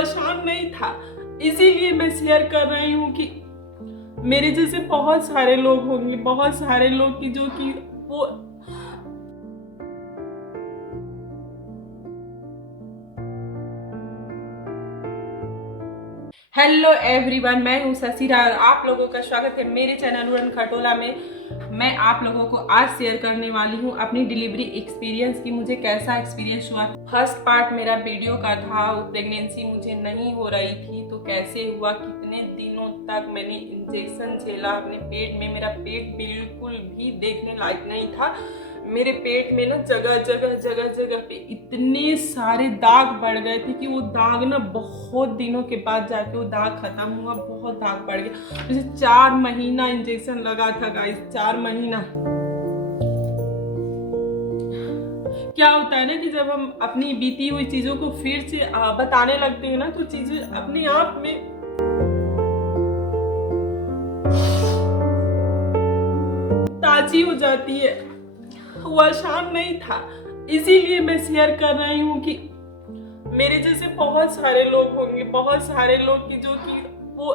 आसान नहीं था। इसीलिए मैं शेयर कर रही हूँ कि मेरे जैसे बहुत सारे लोग होंगे, बहुत सारे लोग की जो कि वो हेलो एवरीवन, मैं हूं शशिरा और आप लोगों का स्वागत है मेरे चैनल उड़न खटोला में। मैं आप लोगों को आज शेयर करने वाली हूं अपनी डिलीवरी एक्सपीरियंस की मुझे कैसा एक्सपीरियंस हुआ। फर्स्ट पार्ट मेरा वीडियो का था, वो प्रेगनेंसी मुझे नहीं हो रही थी तो कैसे हुआ, कितने दिनों तक मैंने इंजेक्शन झेला अपने पेट में। मेरा पेट बिल्कुल भी देखने लायक नहीं था। मेरे पेट में ना जगह जगह पे इतने सारे दाग बढ़ गए थे कि वो दाग ना बहुत दिनों के बाद जाके वो दाग खत्म हुआ। बहुत दाग बढ़ गया। जैसे 4 महीना इंजेक्शन लगा था गाइस, 4 महीना। क्या होता है ना कि जब हम अपनी बीती हुई चीजों को फिर से बताने लगते हैं ना तो चीजें अपने आप में ताजी हो जाती है। वो आसान नहीं था, इसीलिए मैं शेयर कर रही हूँ कि मेरे जैसे बहुत सारे लोग होंगे, बहुत सारे लोग की जो कि वो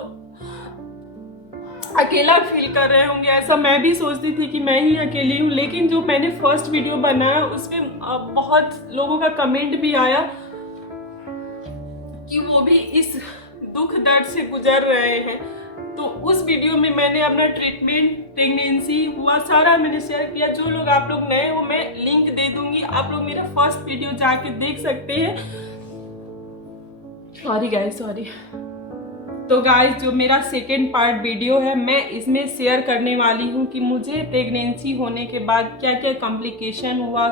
अकेला फील कर रहे होंगे। ऐसा मैं भी सोचती थी कि मैं ही अकेली हूँ, लेकिन जो मैंने फर्स्ट वीडियो बनाया उसमें बहुत लोगों का कमेंट भी आया कि वो भी इस दुख दर्द से गुजर रहे हैं। तो उस वीडियो में मैंने अपना ट्रीटमेंट, प्रेगनेंसी हुआ सारा मैंने शेयर किया। जो लोग आप लोग नए हो मैं लिंक दे दूंगी, आप लोग मेरा फर्स्ट वीडियो जाके देख सकते हैं। Sorry guys, sorry. तो गाइस, जो मेरा सेकेंड पार्ट वीडियो है मैं इसमें शेयर करने वाली हूँ कि मुझे प्रेगनेंसी होने के बाद क्या क्या कॉम्प्लिकेशन हुआ,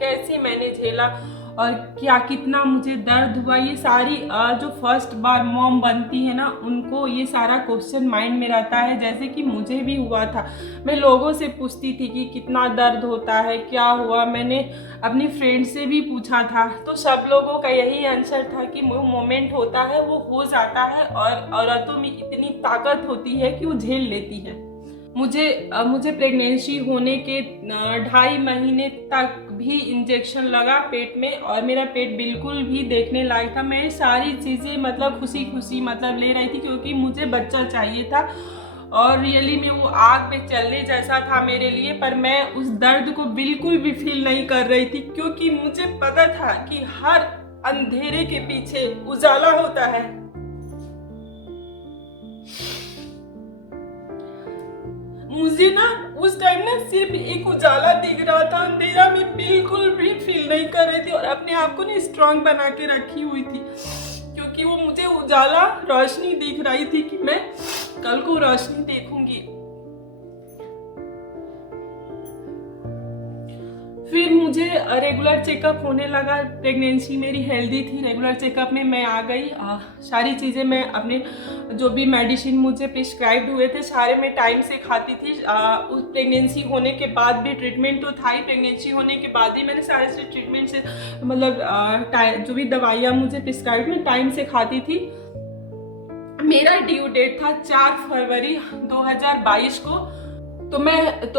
कैसे मैंने झेला और क्या कितना मुझे दर्द हुआ। ये सारी जो फर्स्ट बार मॉम बनती है ना उनको ये सारा क्वेश्चन माइंड में रहता है, जैसे कि मुझे भी हुआ था। मैं लोगों से पूछती थी कि कितना दर्द होता है, क्या हुआ। मैंने अपनी फ्रेंड से भी पूछा था तो सब लोगों का यही आंसर था कि वो मोमेंट होता है, वो हो जाता है और औरतों में इतनी ताकत होती है कि वो झेल लेती है। मुझे प्रेगनेंसी होने के 2.5 महीने तक भी इंजेक्शन लगा पेट में और मेरा पेट बिल्कुल भी देखने लायक था। मैं सारी चीज़ें मतलब खुशी खुशी मतलब ले रही थी क्योंकि मुझे बच्चा चाहिए था और रियली में वो आग पे चलने जैसा था मेरे लिए। पर मैं उस दर्द को बिल्कुल भी फील नहीं कर रही थी क्योंकि मुझे पता था कि हर अंधेरे के पीछे उजाला होता है। मुझे ना उस टाइम ना सिर्फ एक उजाला दिख रहा था, अंधेरा में बिल्कुल भी फील नहीं कर रही थी और अपने आप को ना स्ट्रांग बना के रखी हुई थी क्योंकि वो मुझे उजाला रोशनी दिख रही थी कि मैं कल को रोशनी देखूंगी। फिर मुझे रेगुलर चेकअप होने लगा। प्रेगनेंसी मेरी हेल्दी थी, रेगुलर चेकअप में मैं आ गई। सारी चीज़ें मैं अपने जो भी मेडिसिन मुझे प्रिस्क्राइब्ड हुए थे सारे मैं टाइम से खाती थी। उस प्रेगनेंसी होने के बाद भी ट्रीटमेंट तो था ही, प्रेगनेंसी होने के बाद ही मैंने सारे से ट्रीटमेंट से मतलब जो भी दवाइयाँ मुझे प्रिस्क्राइब में टाइम से खाती थी। मेरा ड्यू डेट था 4 फरवरी 2022 को। तो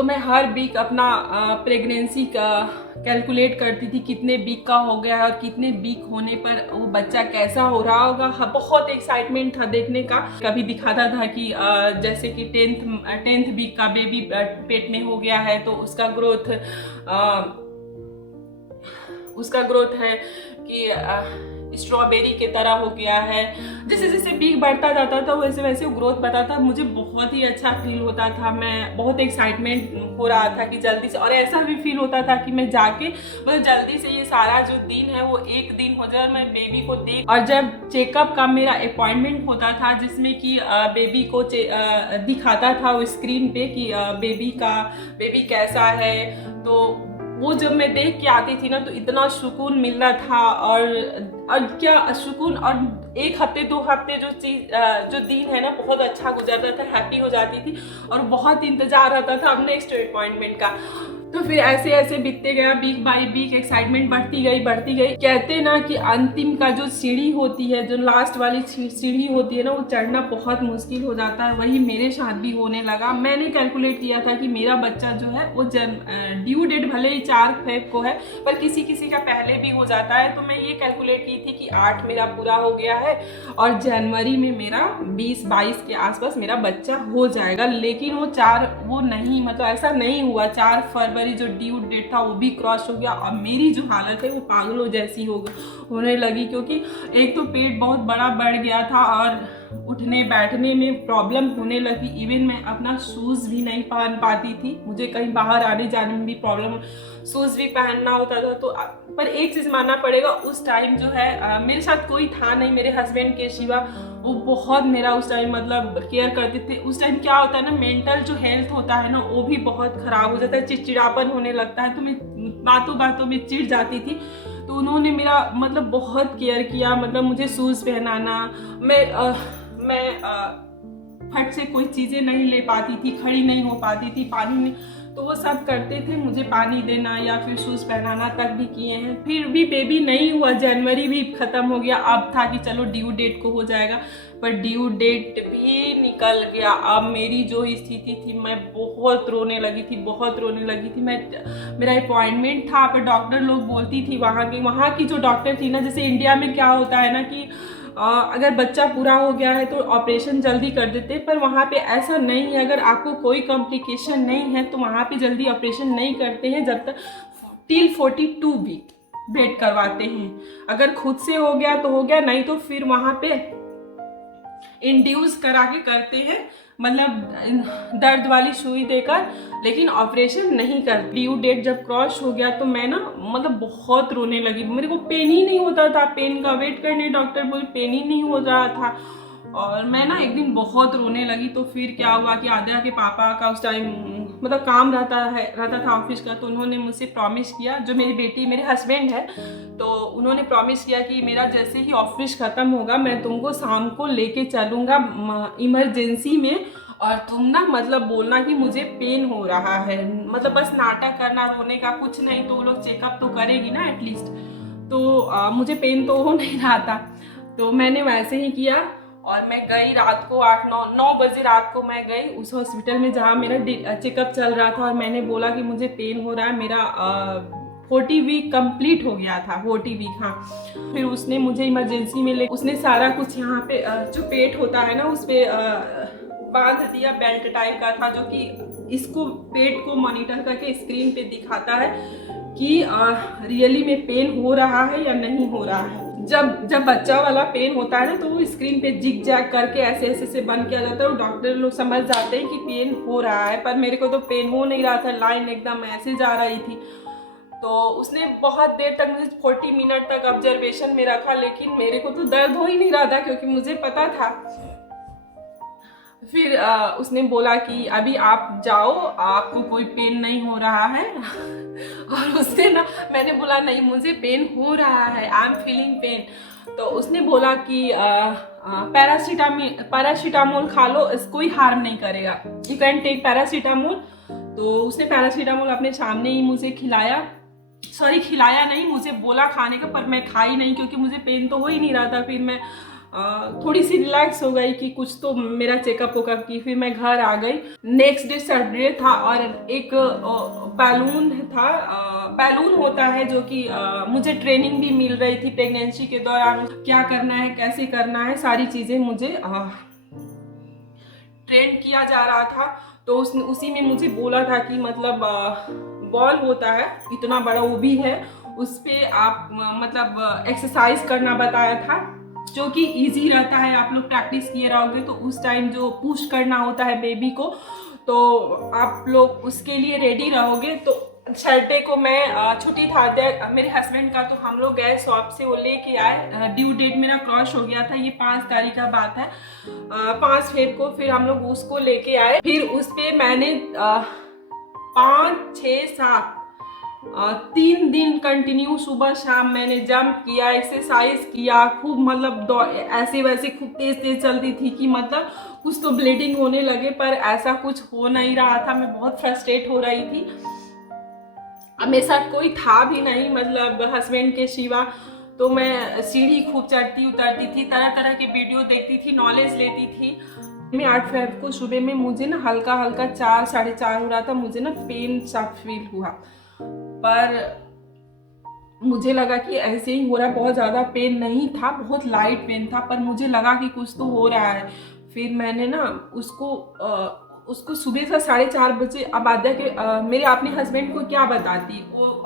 मैं हर वीक अपना प्रेगनेंसी का कैलकुलेट करती थी कितने वीक का हो गया है और कितने वीक होने पर वो बच्चा कैसा हो रहा होगा। बहुत एक्साइटमेंट था देखने का। कभी दिखाता था कि जैसे कि 10th वीक का बेबी पेट में हो गया है तो उसका ग्रोथ है कि स्ट्रॉबेरी के तरह हो गया है। जैसे जैसे वीक बढ़ता जाता था वैसे वैसे वो ग्रोथ बताता। मुझे बहुत ही अच्छा फील होता था, मैं बहुत एक्साइटमेंट हो रहा था कि जल्दी से, और ऐसा भी फील होता था कि मैं जाके मतलब जल्दी से ये सारा जो दिन है वो एक दिन हो जाए, मैं बेबी को देख। और जब चेकअप का मेरा अपॉइंटमेंट होता था जिसमें कि बेबी को दिखाता था वो स्क्रीन पे कि बेबी कैसा है, तो वो जब मैं देख के आती थी ना तो इतना सुकून मिल रहा था। और क्या सुकून, और 1 हफ्ते 2 हफ्ते जो दिन है ना बहुत अच्छा गुजरता था, हैप्पी हो जाती थी और बहुत इंतजार रहता था अब नेक्स्ट अपॉइंटमेंट का। तो फिर ऐसे ऐसे बीतते गया, वीक बाय वीक एक्साइटमेंट बढ़ती गई। कहते ना कि अंतिम का जो सीढ़ी होती है, जो लास्ट वाली सीढ़ी होती है ना, वो चढ़ना बहुत मुश्किल हो जाता है। वही मेरे साथ भी होने लगा। मैंने कैलकुलेट किया था कि मेरा बच्चा जो है वो ड्यू डेट भले ही 4 फेब को है, पर किसी किसी का पहले भी हो जाता है। तो मैं ये कैलकुलेट की थी कि 8 मेरा पूरा हो गया है और जनवरी में मेरा 20-22 के आसपास मेरा बच्चा हो जाएगा। लेकिन वो नहीं, मतलब ऐसा नहीं हुआ। 4 फरवरी जो ड्यू डेट था वो भी क्रॉस हो गया और मेरी जो हालत है वो पागलों जैसी होने लगी, क्योंकि एक तो पेट बहुत बड़ा बढ़ गया था और उठने बैठने में प्रॉब्लम होने लगी। इवन मैं अपना शूज़ भी नहीं पहन पाती थी, मुझे कहीं बाहर आने जाने में भी प्रॉब्लम, शूज़ भी पहनना होता था। तो पर एक चीज़ मानना पड़ेगा, उस टाइम जो है मेरे साथ कोई था नहीं मेरे हस्बैंड के सिवा। वो बहुत मेरा उस टाइम मतलब केयर करते थे। उस टाइम क्या होता है ना, मेंटल जो हेल्थ होता है ना वो भी बहुत ख़राब हो जाता है, चिड़चिड़ापन होने लगता है। तो मैं बातों में चिढ़ जाती थी। तो उन्होंने मेरा मतलब बहुत केयर किया, मतलब मुझे शूज़ पहनाना, मैं फट से कोई चीज़ें नहीं ले पाती थी, खड़ी नहीं हो पाती थी पानी में, तो वो सब करते थे, मुझे पानी देना या फिर शूज़ पहनाना तक भी किए हैं। फिर भी बेबी नहीं हुआ, जनवरी भी ख़त्म हो गया। अब था कि चलो ड्यू डेट को हो जाएगा, पर ड्यू डेट भी निकल गया। अब मेरी जो स्थिति थी, मैं बहुत रोने लगी थी। मेरा अपॉइंटमेंट था, पर डॉक्टर लोग बोलती थी वहाँ की जो डॉक्टर थी ना, जैसे इंडिया में क्या होता है ना कि अगर बच्चा पूरा हो गया है तो ऑपरेशन जल्दी कर देते हैं, पर वहाँ पे ऐसा नहीं है। अगर आपको कोई कॉम्प्लिकेशन नहीं है तो वहाँ पे जल्दी ऑपरेशन नहीं करते हैं, जब तक टिल 42 वीक वेट करवाते हैं। अगर खुद से हो गया तो हो गया, नहीं तो फिर वहाँ पे इंड्यूस करा के करते हैं, मतलब दर्द वाली सुई देकर, लेकिन ऑपरेशन नहीं कर। ड्यू डेट जब क्रॉस हो गया तो मैं ना मतलब बहुत रोने लगी। मेरे को पेन ही नहीं होता था, पेन का वेट करने डॉक्टर बोले पेन ही नहीं हो रहा था, और मैं ना एक दिन बहुत रोने लगी। तो फिर क्या हुआ कि आद्या के पापा का उस टाइम मतलब काम रहता था ऑफिस का, तो उन्होंने मुझसे प्रॉमिस किया, जो मेरे हस्बैंड है, तो उन्होंने प्रॉमिस किया कि मेरा जैसे ही ऑफिस ख़त्म होगा मैं तुमको शाम को लेके चलूँगा इमरजेंसी में, और तुम ना मतलब बोलना कि मुझे पेन हो रहा है, मतलब बस नाटक करना, रोने का कुछ नहीं, तो वो लोग चेकअप तो करेगी ना एटलीस्ट। तो मुझे पेन तो हो नहीं रहा था, तो मैंने वैसे ही किया और मैं गई रात को 8-9 बजे रात को मैं गई उस हॉस्पिटल में जहाँ मेरा चेकअप चल रहा था, और मैंने बोला कि मुझे पेन हो रहा है। मेरा 40 वीक कंप्लीट हो गया था, 40 वीक, हाँ। फिर उसने मुझे इमरजेंसी में उसने सारा कुछ यहाँ पे जो पेट होता है ना उस पर बांध दिया, बेल्ट टाइप का था, जो कि इसको पेट को मॉनिटर करके स्क्रीन पे दिखाता है कि रियली में पेन हो रहा है या नहीं हो रहा है। जब बच्चा वाला पेन होता है ना तो वो स्क्रीन पे जिग जैग करके ऐसे से बंद किया जाता है, और डॉक्टर लोग समझ जाते हैं कि पेन हो रहा है। पर मेरे को तो पेन हो नहीं रहा था, लाइन एकदम ऐसे जा रही थी। तो उसने बहुत देर तक मुझे 40 मिनट तक ऑब्जर्वेशन में रखा, लेकिन मेरे को तो दर्द हो ही नहीं रहा था, क्योंकि मुझे पता था। फिर उसने बोला कि अभी आप जाओ, आपको कोई पेन नहीं हो रहा है। और उसने ना, मैंने बोला नहीं मुझे पेन हो रहा है, आई एम फीलिंग पेन। तो उसने बोला कि पैरासीटामोल खा लो, कोई हार्म नहीं करेगा, यू कैन टेक पैरासीटामोल। तो उसने पैरासीटामोल अपने सामने ही मुझे खिलाया नहीं, मुझे बोला खाने का, पर मैं खाई नहीं, क्योंकि मुझे पेन तो हो ही नहीं रहा था। फिर मैं थोड़ी सी रिलैक्स हो गई कि कुछ तो मेरा चेकअप वोकअप की। फिर मैं घर आ गई। नेक्स्ट डे सैटरडे था, और एक बैलून होता है जो कि मुझे ट्रेनिंग भी मिल रही थी प्रेगनेंसी के दौरान, क्या करना है, कैसे करना है, सारी चीज़ें मुझे ट्रेन किया जा रहा था। तो उसी में मुझे बोला था कि मतलब बॉल होता है इतना बड़ा, वो भी है, उस पर आप मतलब एक्सरसाइज करना बताया था, जो कि इजी रहता है। आप लोग प्रैक्टिस किए रहोगे तो उस टाइम जो पुश करना होता है बेबी को, तो आप लोग उसके लिए रेडी रहोगे। तो सैटरडे को मैं छुट्टी था मेरे हस्बैंड का, तो हम लोग गए शॉप से, वो लेके आए। ड्यू डेट मेरा क्रॉस हो गया था, ये 5 तारीख का बात है, 5 फेब को। फिर हम लोग उसको लेके आए। फिर उस पर मैंने 5, 6, 7 3 दिन कंटिन्यू सुबह शाम मैंने जंप किया, एक्सरसाइज किया खूब, मतलब ऐसे वैसे खूब तेज चलती थी कि मतलब कुछ तो ब्लीडिंग होने लगे, पर ऐसा कुछ हो नहीं रहा था। मैं बहुत फ्रस्ट्रेट हो रही थी। अब मेरे साथ कोई था भी नहीं, मतलब हस्बैंड के सिवा। तो मैं सीढ़ी खूब चढ़ती उतरती थी, तरह तरह की वीडियो देखती थी, नॉलेज लेती थी। मैं 8 फेब को सुबह में मुझे ना हल्का हल्का 4 4:30 हो रहा था, मुझे ना पेन सा फील हुआ। पर मुझे लगा कि ऐसे ही हो रहा है, बहुत ज़्यादा पेन नहीं था, बहुत लाइट पेन था, पर मुझे लगा कि कुछ तो हो रहा है। फिर मैंने ना उसको सुबह से 4:30 बजे, अब आद्या के मेरे अपने हस्बैंड को क्या बताती, वो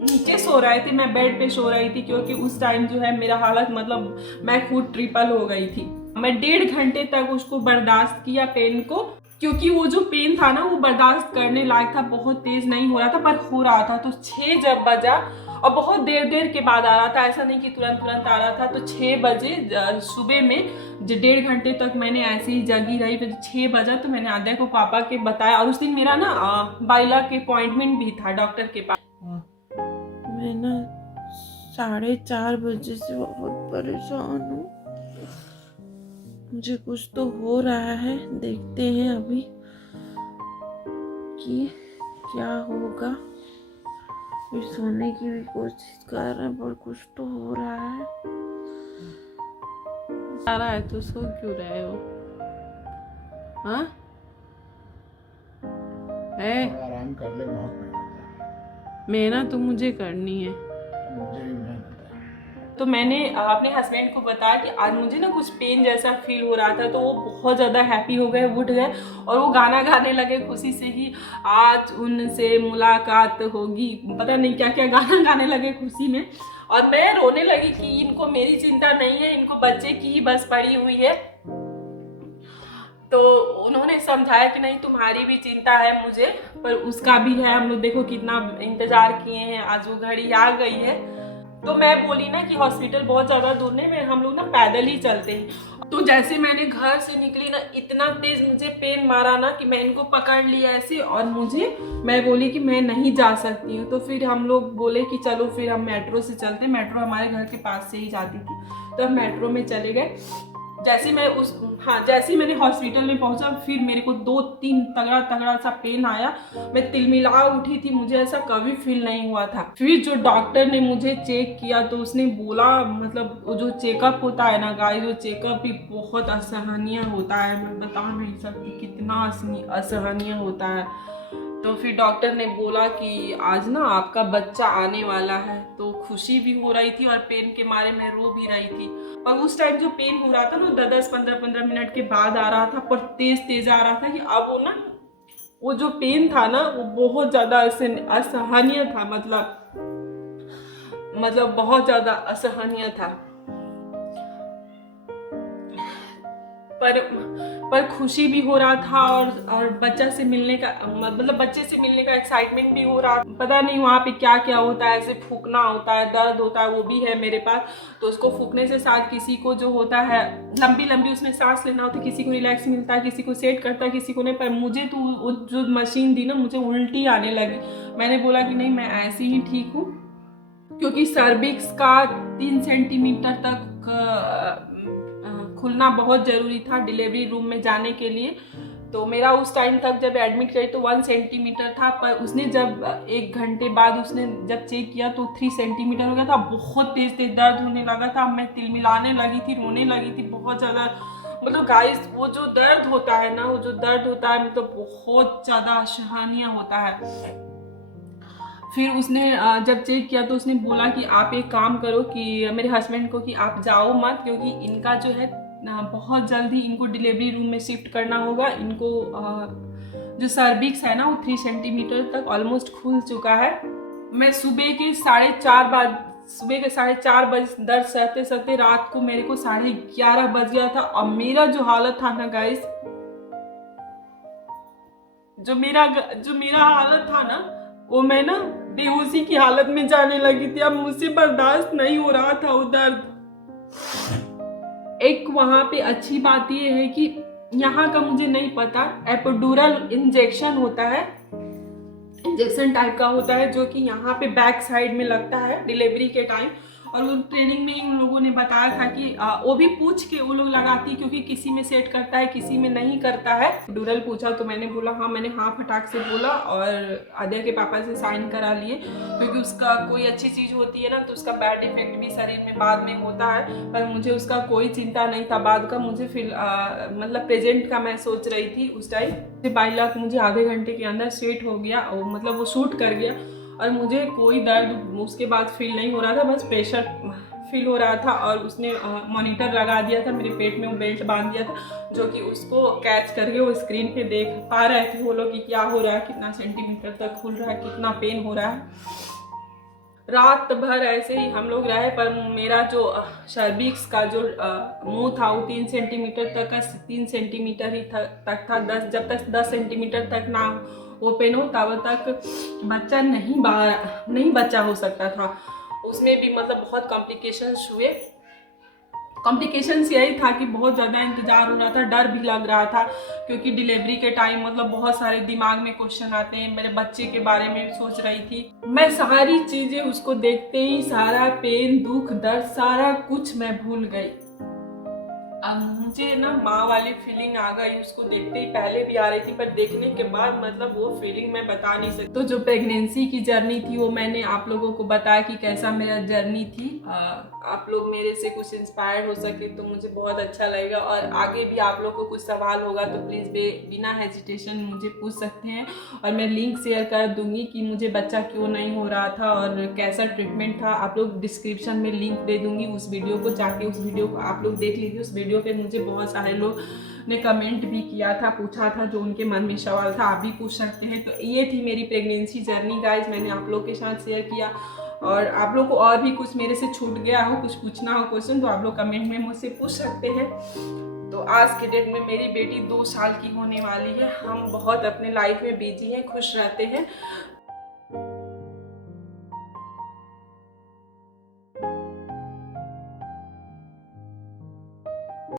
नीचे सो रहे थे, मैं बेड पे सो रही थी, क्योंकि उस टाइम जो है मेरा हालत, मतलब मैं खुद ट्रिपल हो गई थी। मैं 1.5 घंटे तक उसको बर्दाश्त किया पेन को, क्योंकि वो जो पेन था ना वो बर्दाश्त करने लायक था, बहुत तेज नहीं हो रहा था पर हो रहा था। तो 6 जब बजा, और बहुत देर देर के बाद आ रहा था, ऐसा नहीं कि तुरंत तुरंत आ रहा था। तो 6 बजे सुबह में 1.5 घंटे तक मैंने ऐसे ही जगी रही। फिर 6 बजा तो मैंने आद्या को पापा के बताया, और उस दिन मेरा ना बाइला के अपॉइंटमेंट भी था डॉक्टर के पास। मैं ना 4:30 बजे से बहुत परेशान हूँ। मुझे कुछ तो हो रहा है, देखते हैं अभी कि क्या होगा। फिर सोने की भी कोशिश कर रहे हैं, पर कुछ तो हो रहा है। आ रहा है तो सो क्यों रहे हो? हाँ, आराम कर ले, बहुत मेहनत है। मेहनत तो मुझे करनी है। मुझे भी मेहनत है। तो मैंने अपने हस्बैंड को बताया कि आज मुझे ना कुछ पेन जैसा फील हो रहा था। तो वो बहुत ज़्यादा हैप्पी हो गए, उठ गए और वो गाना गाने लगे खुशी से कि आज उनसे मुलाकात होगी, पता नहीं क्या क्या गाना गाने लगे खुशी में। और मैं रोने लगी कि इनको मेरी चिंता नहीं है, इनको बच्चे की ही बस पड़ी हुई है। तो उन्होंने समझाया कि नहीं, तुम्हारी भी चिंता है मुझे, पर उसका भी है। हम लोग देखो कितना इंतजार किए हैं, आज वो घड़ी आ गई है। तो मैं बोली ना कि हॉस्पिटल बहुत ज़्यादा दूर नहीं, मैं हम लोग ना पैदल ही चलते हैं। तो जैसे मैंने घर से निकली ना, इतना तेज मुझे पेन मारा ना कि मैं इनको पकड़ लिया ऐसे, और मैं बोली कि मैं नहीं जा सकती हूँ। तो फिर हम लोग बोले कि चलो फिर हम मेट्रो से चलते, मेट्रो हमारे घर के पास से ही जाती थी। तो हम मेट्रो में चले गए। जैसे मैंने हॉस्पिटल में पहुंचा, फिर मेरे को 2-3 तगड़ा तगड़ा सा पेन आया, मैं तिलमिला उठी थी, मुझे ऐसा कभी फील नहीं हुआ था। फिर जो डॉक्टर ने मुझे चेक किया तो उसने बोला, मतलब वो जो चेकअप होता है ना गाइस, वो चेकअप भी बहुत असहनीय होता है, मैं बता नहीं सकती कितना असहनीय होता है। तो फिर डॉक्टर ने बोला कि आज ना आपका बच्चा आने वाला है। तो खुशी भी हो रही थी और पेन के मारे मैं रो भी रही थी। और उस टाइम जो पेन हो रहा था ना 10-15 मिनट के बाद आ रहा था, पर तेज तेज आ रहा था कि अब वो जो पेन था ना वो बहुत ज्यादा असहनीय था, मतलब बहुत ज्यादा असहनीय था। पर खुशी भी हो रहा था, और बच्चे से मिलने का एक्साइटमेंट भी हो रहा। पता नहीं वहाँ पे क्या क्या होता है, ऐसे फूकना होता है, दर्द होता है, वो भी है मेरे पास। तो उसको फूकने से शायद किसी को जो होता है लंबी लंबी उसमें सांस लेना होता है, किसी को रिलैक्स मिलता है, किसी को सेट करता है, किसी को नहीं। पर मुझे तो वो जो मशीन दी ना, मुझे उल्टी आने लगी। मैंने बोला कि नहीं, मैं ऐसे ही ठीक हूँ, क्योंकि सर्विक्स का 3 सेंटीमीटर तक खुलना बहुत ज़रूरी था डिलीवरी रूम में जाने के लिए। तो मेरा उस टाइम तक जब एडमिट करी तो 1 सेंटीमीटर था, पर उसने जब 1 घंटे बाद उसने जब चेक किया तो 3 सेंटीमीटर हो गया था। बहुत तेज तेज दर्द होने लगा था, मैं तिलमिलाने लगी थी, रोने लगी थी बहुत ज़्यादा। मतलब गाइस, वो जो दर्द होता है ना, मतलब बहुत ज़्यादा असहनीय होता है। फिर उसने जब चेक किया तो उसने बोला कि आप एक काम करो, कि मेरे हस्बैंड को, कि आप जाओ मत, क्योंकि इनका जो है बहुत जल्दी इनको डिलीवरी रूम में शिफ्ट करना होगा। इनको जो सर्विक्स है ना वो 3 सेंटीमीटर तक ऑलमोस्ट खुल चुका है। मैं सुबह के 4:30 बजे दर्द सहते सहते रात को मेरे को 11:30 बज गया था। और मेरा जो हालत था ना गाइस, जो मेरा हालत था ना, वो मैं ना बेहोशी की हालत में जाने लगी थी। अब मुझसे बर्दाश्त नहीं हो रहा था वो दर्द। एक वहाँ पे अच्छी बात ये है कि यहाँ का मुझे नहीं पता, एपिड्यूरल इंजेक्शन होता है, इंजेक्शन टाइप का होता है, जो कि यहाँ पे बैक साइड में लगता है डिलीवरी के टाइम। और वो ट्रेनिंग में ही उन लोगों ने बताया था कि वो भी पूछ के वो लोग लगाती, क्योंकि किसी में सेट करता है किसी में नहीं करता है। डूरल पूछा तो मैंने बोला हाँ, मैंने हाँ फटाक से बोला और आद्या के पापा से साइन करा लिए, क्योंकि उसका कोई अच्छी चीज़ होती है ना तो उसका बैड इफेक्ट भी शरीर में बाद में होता है। पर मुझे उसका कोई चिंता नहीं था, बाद का मुझे मतलब प्रेजेंट का मैं सोच रही थी उस टाइम। बाइलॉक मुझे आधे घंटे के अंदर सेट हो गया और मतलब वो शूट कर गया और मुझे कोई दर्द उसके बाद फील नहीं हो रहा था, बस प्रेशर फील हो रहा था। और उसने मॉनिटर लगा दिया था मेरे पेट में, वो बेल्ट बांध दिया था जो कि उसको कैच करके वो स्क्रीन पे देख पा रहे थे वो लोग कि क्या हो रहा है, कितना सेंटीमीटर तक खुल रहा है, कितना पेन हो रहा है। रात भर ऐसे ही हम लोग रहे, पर मेरा जो सर्विक्स का जो मुंह था वो 3 सेंटीमीटर तक का 3 सेंटीमीटर ही तक था। जब तक 10 सेंटीमीटर तक ना ओपन हो तब तक बच्चा नहीं बच्चा हो सकता था। उसमें भी मतलब बहुत कॉम्प्लिकेशंस हुए। कॉम्प्लिकेशंस यही था कि बहुत ज़्यादा इंतज़ार हो रहा था, डर भी लग रहा था, क्योंकि डिलीवरी के टाइम मतलब बहुत सारे दिमाग में क्वेश्चन आते हैं। मेरे बच्चे के बारे में सोच रही थी मैं, सारी चीज़ें उसको देखते ही सारा पेन दुख दर्द सारा कुछ मैं भूल गई। अब मुझे ना माँ वाली फीलिंग आ गई, उसको देखते ही पहले भी आ रही थी पर देखने के बाद मतलब वो फीलिंग मैं बता नहीं सकती। तो जो प्रेगनेंसी की जर्नी थी वो मैंने आप लोगों को बताया कि कैसा मेरा जर्नी थी। आप लोग मेरे से कुछ इंस्पायर्ड हो सके तो मुझे बहुत अच्छा लगेगा। और आगे भी आप लोग को कुछ सवाल होगा तो प्लीज़ बिना हेजिटेशन मुझे पूछ सकते हैं। और मैं लिंक शेयर कर दूंगी कि मुझे बच्चा क्यों नहीं हो रहा था और कैसा ट्रीटमेंट था। आप लोग डिस्क्रिप्शन में लिंक दे दूंगी उस वीडियो को, जाके उस वीडियो को आप लोग देख लीजिए। उस वीडियो पे मुझे बहुत सारे लोग ने कमेंट भी किया था, पूछा था जो उनके मन में सवाल था, आप भी पूछ सकते हैं। तो ये थी मेरी प्रेगनेंसी जर्नी गाइज, मैंने आप लोग के साथ शेयर किया। और आप लोग को और भी कुछ मेरे से छूट गया हो, कुछ पूछना हो क्वेश्चन, तो आप लोग कमेंट में मुझसे पूछ सकते हैं। तो आज के डेट में मेरी बेटी 2 साल की होने वाली है। हम बहुत अपने लाइफ में बिजी हैं, खुश रहते हैं।